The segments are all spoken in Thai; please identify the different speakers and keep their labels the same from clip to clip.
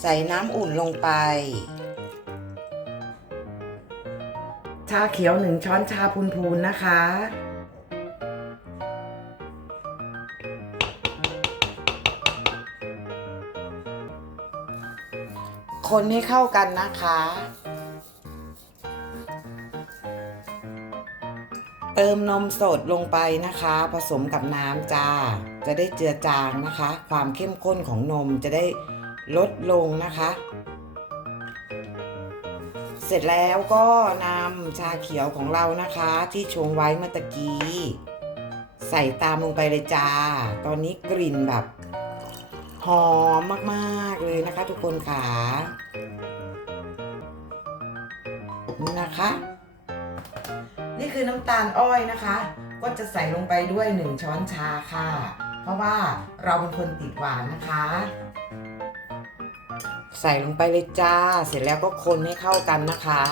Speaker 1: ใส่น้ำอุ่นลงไป ชาเขียวหนึ่งช้อนชาพูนๆนะคะ คนให้เข้ากันนะคะ เติมนมสดลงไปนะคะ ผสมกับน้ำจ้า จะได้เจือจางนะคะ ความเข้มข้นของนมจะได้ ลดลงนะคะ เสร็จแล้วก็นำชาเขียวของเรานะคะ ที่ชงไว้เมื่อตะกี้ ใส่ตามลงไปเลยจ้า ตอนนี้กลิ่นแบบหอมมากๆเลยนะคะ ทุกคนค่ะนี่นะคะ นี่คือน้ำตาลอ้อยนะคะ ก็จะใส่ลงไปด้วย 1 ช้อนชาค่ะ เพราะว่าเราเป็นคนติดหวานนะคะ ใส่ลงไปเลยจ้า เสร็จแล้วก็คนให้เข้ากันนะคะ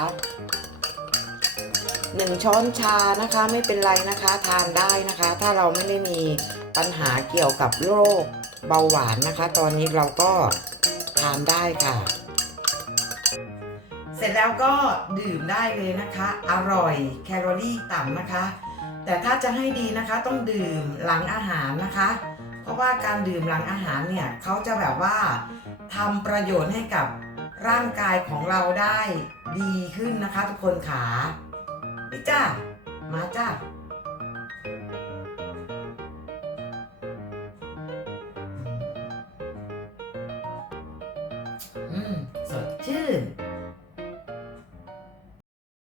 Speaker 1: 1ช้อนชานะคะไม่เป็นไรนะคะทานได้นะคะ ถ้าเราไม่ได้มีปัญหาเกี่ยวกับโรคเบาหวานนะคะ ตอนนี้เราก็ทานได้ค่ะ เสร็จแล้วก็ดื่มได้เลยนะคะ อร่อยแคลอรี่ต่ำนะคะ แต่ถ้าจะให้ดีนะคะต้องดื่มหลังอาหารนะคะเพราะ ว่าการดื่มหลังอาหารเนี่ยเขาจะแบบว่าทำประโยชน์ให้กับร่างกายของเราได้ดีขึ้นนะคะ ทุกคนขานี่จ้ามาจ้าอืมสดชื่น